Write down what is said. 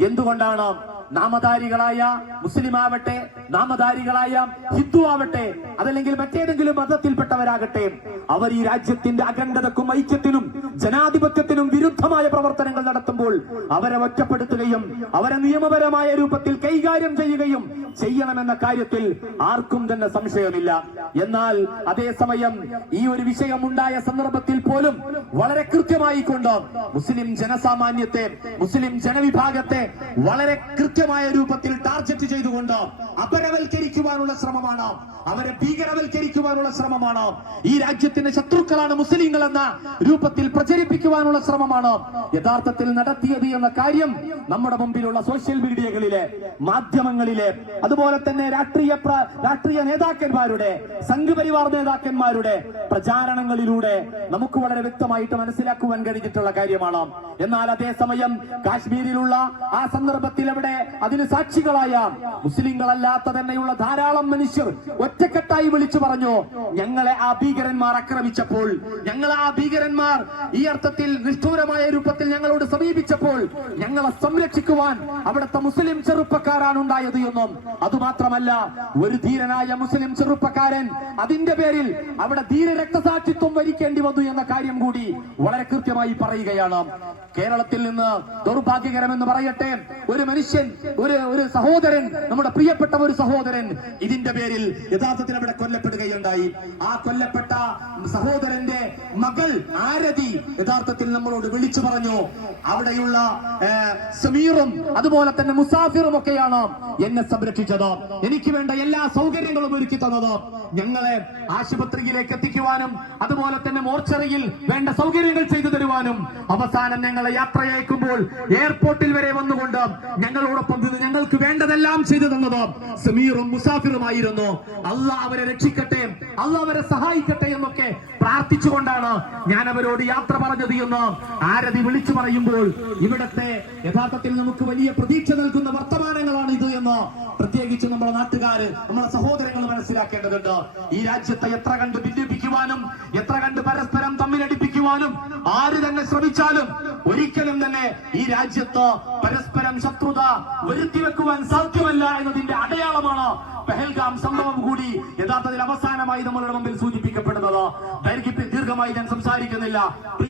എന്തുകൊണ്ടാണ് നാമധാരികളായ മുസ്ലിം ആവട്ടെ നാമധാരികളായ ഹിന്ദു ആവട്ടെ അതല്ലെങ്കിൽ മറ്റേതെങ്കിലും മതത്തിൽപ്പെട്ടവരാകട്ടെ അവർ ഈ രാജ്യത്തിന്റെ അഖണ്ഡതക്കും ഐക്യത്തിനും ജനാധിപത്യത്തിനും വിരുദ്ധമായ പ്രവർത്തനങ്ങൾ നടത്തുമ്പോൾ അവരെ ഒറ്റപ്പെടുത്തുകയും അവരെ നിയമപരമായ രൂപത്തിൽ കൈകാര്യം ചെയ്യുകയും ചെയ്യണമെന്ന കാര്യത്തിൽ ആർക്കും തന്നെ സംശയമില്ല. എന്നാൽ അതേസമയം ഈ ഒരു വിഷയം ഉണ്ടായ സന്ദർഭത്തിൽ പോലും വളരെ കൃത്യമായി കൊണ്ട് മുസ്ലിം ജനസാമാന്യത്തെ മുസ്ലിം ജനവിഭാഗത്തെ വളരെ കൃത്യമായ രൂപത്തിൽ ടാർഗറ്റ് ചെയ്തുകൊണ്ട് അപരവൽക്കരിക്കുവാനുള്ള ശ്രമമാണ്. അവരെ ഭീകരവൽക്കരിക്കുവാനുള്ള ശ്രമമാണ്. ഈ രാജ്യത്തിന്റെ ശത്രുക്കളാണ് മുസ്ലിങ്ങൾ എന്ന രൂപത്തിൽ പ്രചരിപ്പിക്കുവാനുള്ള ശ്രമമാണ്. യഥാർത്ഥത്തിൽ നടത്തിയത് എന്ന കാര്യം നമ്മുടെ മുമ്പിലുള്ള സോഷ്യൽ മീഡിയകളിലെ മാധ്യമങ്ങളിലെ അതുപോലെ തന്നെ രാഷ്ട്രീയ രാഷ്ട്രീയ നേതാക്കന്മാരുടെ സംഘപരിവാർ നേതാക്കന്മാരുടെ പ്രചാരണങ്ങളിലൂടെ നമുക്ക് വളരെ വ്യക്തമായിട്ട് മനസ്സിലാക്കുവാൻ കഴിഞ്ഞിട്ടുള്ള കാര്യമാണ്. എന്നാൽ അതേസമയം കാശ്മീരിലുള്ള ആ സന്ദർഭത്തിൽ അവിടെ അതിന് സാക്ഷികളായ. മുസ്ലിങ്ങളല്ലാത്ത തന്നെയുള്ള ധാരാളം മനുഷ്യർ ഒറ്റക്കെട്ടായി വിളിച്ചു പറഞ്ഞു ഞങ്ങളെ ആ ഭീകരന്മാർ ആക്രമിച്ചപ്പോൾ ഞങ്ങളെ ആ ഭീകരന്മാർ ഈ അർത്ഥത്തിൽ നിഷ്ഠൂരമായ രൂപത്തിൽ ഞങ്ങളോട് സമീപിച്ചപ്പോൾ ഞങ്ങളെ സംരക്ഷിക്കുവാൻ അവിടുത്തെ മുസ്ലിം ചെറുപ്പക്കാരാണ് ഉണ്ടായത് എന്നും. അതുമാത്രമല്ല ഒരു ധീരനായ മുസ്ലിം ചെറുപ്പക്കാരൻ അതിന്റെ പേരിൽ അവിടെ ധീര രക്തസാക്ഷിത്വം വരിക്കേണ്ടി വന്നു എന്ന കാര്യം കൂടി വളരെ കൃത്യമായി പറയുകയാണ്. കേരളത്തിൽ നിന്ന് ദൗർഭാഗ്യകരമെന്ന് പറയട്ടെ ഒരു മനുഷ്യൻ ഒരു ഒരു സഹോദരൻ നമ്മുടെ പ്രിയപ്പെട്ട ഒരു സഹോദരൻ ഇതിന്റെ പേരിൽ യഥാർത്ഥത്തിൽ അവിടെ കൊല്ലപ്പെടുകയുണ്ടായി. ആ കൊല്ലപ്പെട്ട സഹോദരന്റെ മകൾ ആരതി യഥാർത്ഥത്തിൽ നമ്മളോട് വിളിച്ചു പറഞ്ഞു അവിടെയുള്ള സമീറും അതുപോലെ തന്നെ മുസാഫിറും ഒക്കെയാണ് എന്നെ സംരക്ഷിച്ചത്. എനിക്ക് വേണ്ട എല്ലാ സൗകര്യങ്ങളും ഒരുക്കി തന്നത്. ഞങ്ങളെ ആശുപത്രിയിലേക്ക് എത്തിക്കുവാനും അതുപോലെ തന്നെ മോർച്ചറിയിൽ വേണ്ട സൗകര്യങ്ങൾ ചെയ്തു തരുവാനും അവസാനം ഞങ്ങളെ യാത്രയയക്കുമ്പോൾ എയർപോർട്ടിൽ വരെ വന്നുകൊണ്ട് ഞങ്ങളോടൊപ്പം നിന്ന് ഞങ്ങൾക്ക് വേണ്ടതെല്ലാം ചെയ്തു തന്നത് സമീറും മുസാഫിറുമായിരുന്നു. അല്ല അവരെ രക്ഷിക്കട്ടെ അല്ല അവരെ സഹായിക്കട്ടെ എന്നൊക്കെ പ്രാർത്ഥിച്ചുകൊണ്ടാണ് ഞാൻ അവരോട് യാത്ര പറഞ്ഞത് എന്ന് ആരതി വിളിച്ചു പറയുമ്പോൾ ഇവിടത്തെ യഥാർത്ഥത്തിൽ നമുക്ക് വലിയ പ്രതീക്ഷ നൽകുന്ന വർത്തമാനങ്ങളാണ് ഇത് എന്ന് പ്രത്യേകിച്ച് നമ്മുടെ നാട്ടുകാര് നമ്മുടെ സഹോദരങ്ങൾ മനസ്സിലാക്കേണ്ടതുണ്ട്. ഈ രാജ്യത്തെ എത്ര കണ്ട് ഭിന്നിപ്പിക്കുവാനും എത്ര കണ്ട് പരസ്പരം തമ്മിലടിപ്പിക്കുവാനും ആര് തന്നെ ശ്രമിച്ചാലും ഒരിക്കലും തന്നെ ഈ രാജ്യത്ത് പരസ്പരം ശത്രുത വരുത്തി വെക്കുവാൻ സാധ്യമല്ല എന്നതിന്റെ അടയാളമാണ് പെഹൽഗാം സംഭവം കൂടി യഥാർത്ഥത്തിൽ അവസാനമായി നമ്മളുടെ മുമ്പിൽ സൂചിപ്പിക്കപ്പെടുന്നത്. ദൈർഘ്യത്തിൽ ദീർഘമായി ഞാൻ സംസാരിക്കുന്നില്ല.